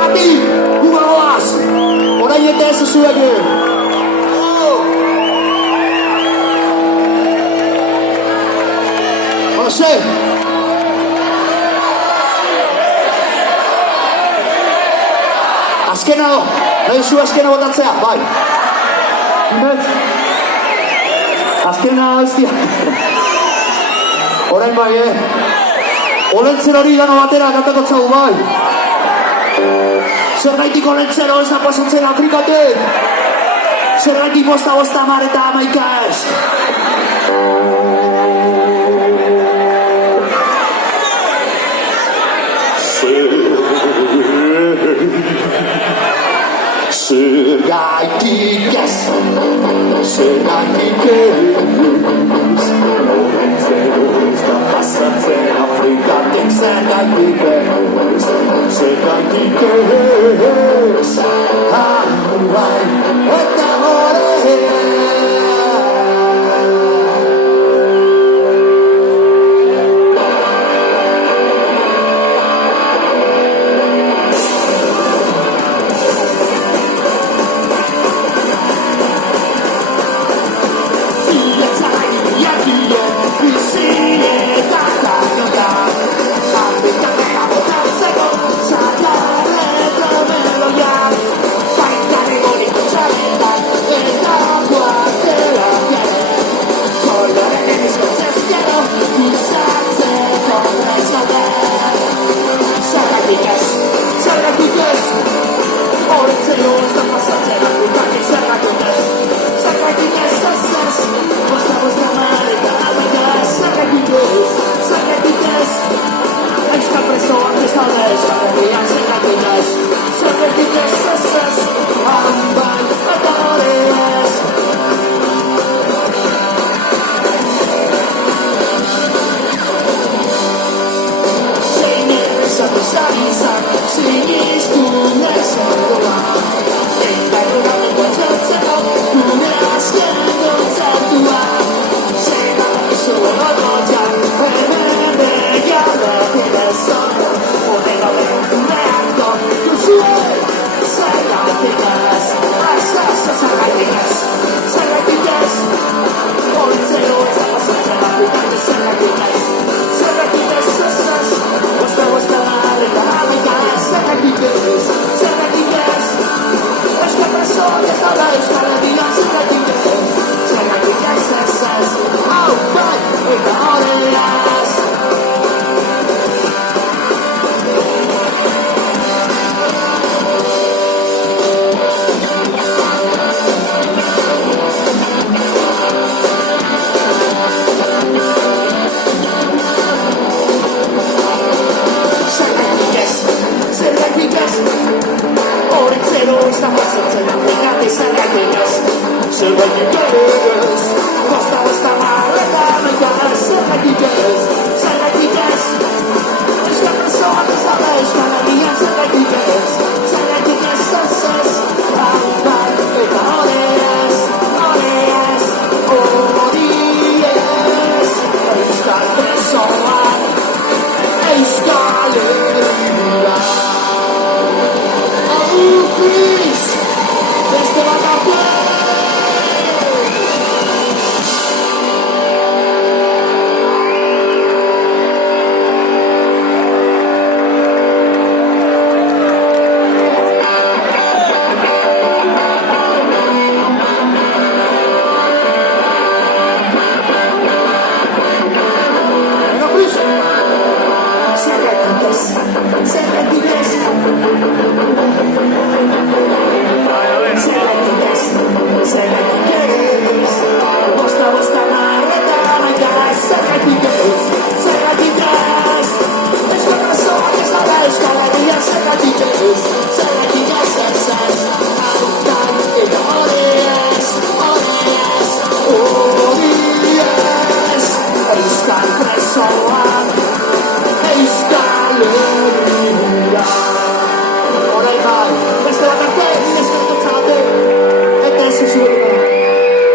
zergatik, gugagoaz, orain eta ez zuek. Jose! Azkena, nahi zu azkena botatzea, bai. Imet, azkena aztia. Orain bai, Olentzero hori gano batera kantako txau, bai. Zergaitik Olentzero ez da pasatzen Afrikatek. Zergaitik bosta mar eta amaika ez. Zergaitik ez, zergaitik ez, Olentzero ez da pasatzen Afrikatek. Zergaitik ez, zergaitik ez, bai, eta